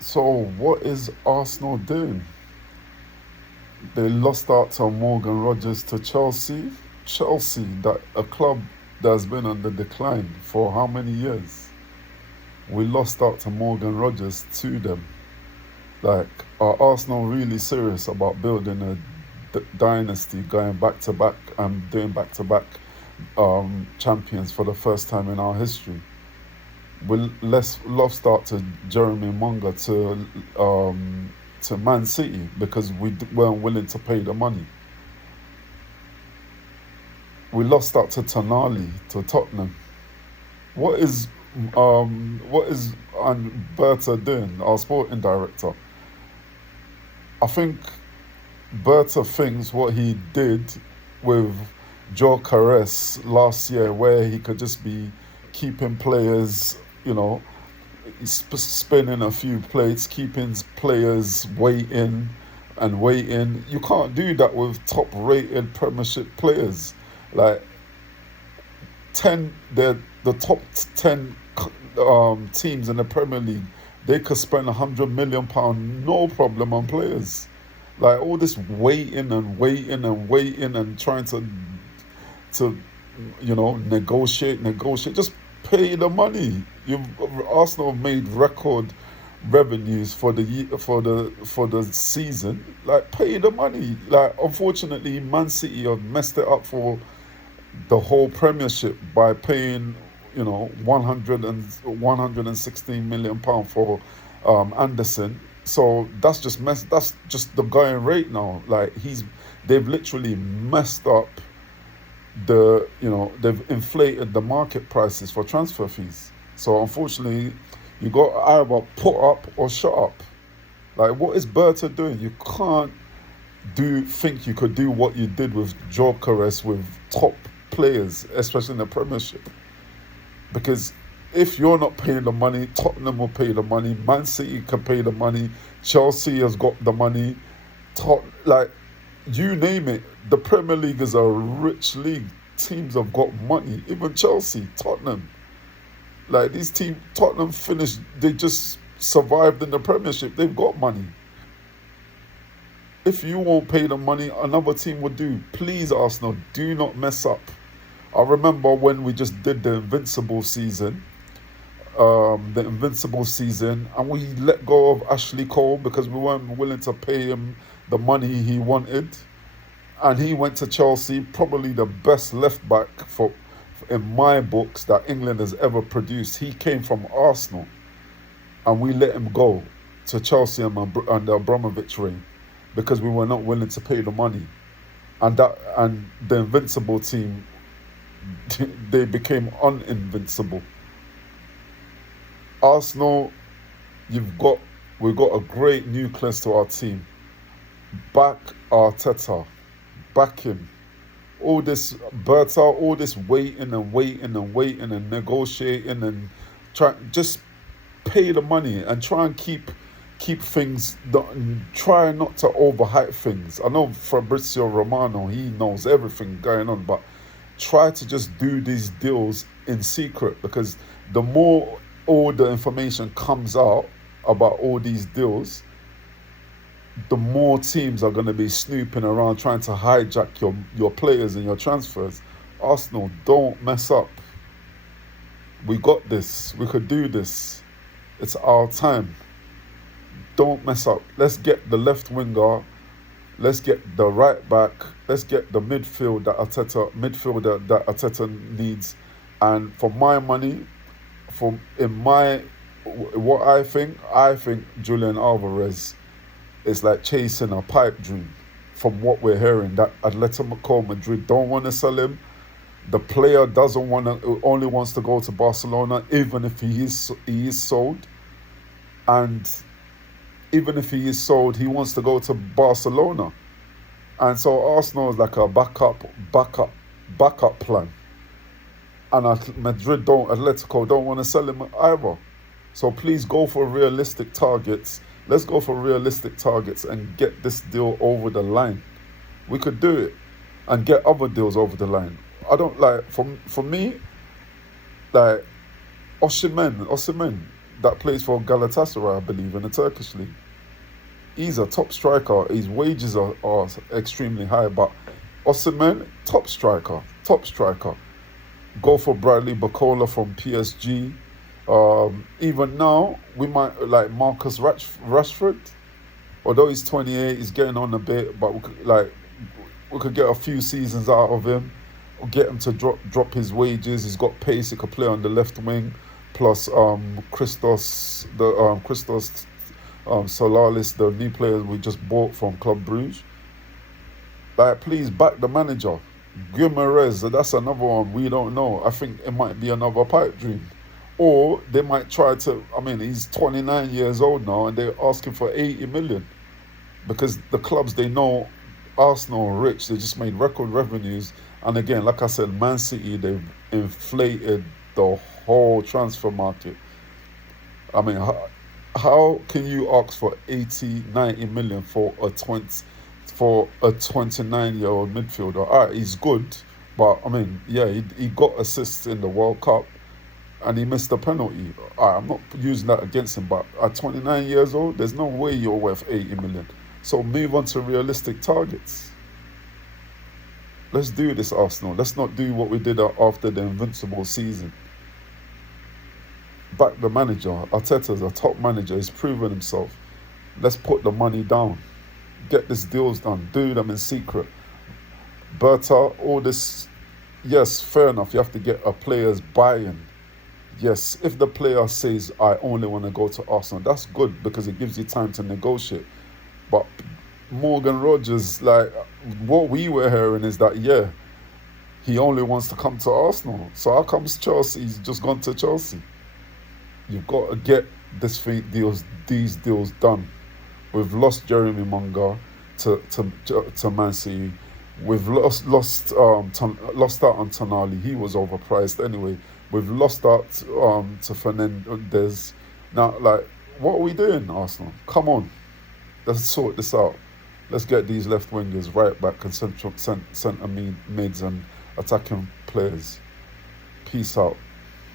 So what is Arsenal doing? They lost out to Morgan Rogers to Chelsea. Chelsea, that a club that's been on the decline for how many years? We lost out to Morgan Rogers to them. Like, are Arsenal really serious about building a dynasty, going back to back and doing back to back champions for the first time in our history? We lost out to Jeremy Munga to Man City because we weren't willing to pay the money. We lost out to Tonali to Tottenham. What is Berta doing, our sporting director? I think Berta thinks what he did with Joe Carres last year, where he could just be keeping players, you know, spinning a few plates, keeping players waiting and waiting. You can't do that with top-rated Premiership players. Like the top 10 teams in the Premier League, they could spend £100 million no problem on players. Like all this waiting and waiting and waiting and trying to negotiate. Just pay the money. Arsenal have made record revenues for the season. Like pay the money. Like unfortunately, Man City have messed it up for the whole Premiership by paying 116 million pound for Anderson. So that's just the going rate now. Like they've literally messed up they've inflated the market prices for transfer fees. So unfortunately, you got either put up or shut up. Like what is Berta doing? You can't think you could do what you did with Gyökeres with top players, especially in the Premiership. Because if you're not paying the money, Tottenham will pay the money, Man City can pay the money, Chelsea has got the money, you name it. The Premier League is a rich league. Teams have got money. Even Chelsea, Tottenham. Like these teams, Tottenham finished, they just survived in the Premiership. They've got money. If you won't pay the money, another team will do. Please, Arsenal, do not mess up. I remember when we just did the Invincible season, and we let go of Ashley Cole because we weren't willing to pay him the money he wanted. And he went to Chelsea, probably the best left back in my books that England has ever produced. He came from Arsenal, and we let him go to Chelsea and the Abramovich reign because we were not willing to pay the money. And the Invincible team, they became uninvincible. Arsenal, we've got a great nucleus to our team. Back Arteta, back him. All this Berta, all this waiting and negotiating and just pay the money and try and keep things. Try not to overhype things. I know Fabrizio Romano, he knows everything going on, but try to just do these deals in secret, because the more all the information comes out about all these deals, the more teams are going to be snooping around trying to hijack your players and your transfers. Arsenal, don't mess up. We got this. We could do this. It's our time. Don't mess up. Let's get the left winger. Let's get the right back. Let's get the midfielder that Arteta needs. And for my money, what I think Julian Alvarez is like chasing a pipe dream. From what we're hearing, that Atletico Madrid don't want to sell him. The player only wants to go to Barcelona, even if he is sold. And even if he is sold, he wants to go to Barcelona. And so Arsenal is like a backup plan. And Atletico don't want to sell him either. So please go for realistic targets. Let's go for realistic targets and get this deal over the line. We could do it and get other deals over the line. I don't for me, like Osimhen, that plays for Galatasaray, I believe, in the Turkish league. He's a top striker. His wages are extremely high, but Osimhen, top striker, top striker. Go for Bradley Bacola from PSG. Even now, we might like Marcus Rashford. Although he's 28, he's getting on a bit, but we could get a few seasons out of him. Get him to drop his wages. He's got pace. He could play on the left wing. Plus Christos Solaris, the new player we just bought from Club Brugge. Like, please back the manager. Guimaraes, that's another one we don't know. I think it might be another pipe dream. Or they might try to, I mean, he's 29 years old now and they're asking for 80 million. Because the clubs, they know Arsenal are rich. They just made record revenues. And again, like I said, Man City, they've inflated the whole transfer market. I mean, how can you ask for 80, 90 million for a 29-year-old midfielder? All right, he's good, but I mean, yeah, he got assists in the World Cup and he missed a penalty. All right, I'm not using that against him, but at 29 years old, there's no way you're worth 80 million. So move on to realistic targets. Let's do this, Arsenal. Let's not do what we did after the invincible season. Back the manager. Arteta's a top manager. He's proven himself. Let's put the money down. Get these deals done. Do them in secret. Berta, all this, yes, fair enough. You have to get a player's buy-in. Yes, if the player says, I only want to go to Arsenal, that's good because it gives you time to negotiate. But Morgan Rogers, like, what we were hearing is that, yeah, he only wants to come to Arsenal. So how comes Chelsea's just gone to Chelsea? You've got to get these deals done. We've lost Jeremy Munga to Man City. We've lost out on Tonali. He was overpriced anyway. We've lost out to Fernandes. Now, like, what are we doing, Arsenal? Come on, let's sort this out. Let's get these left wingers, right back, and centre mids and attacking players. Peace out.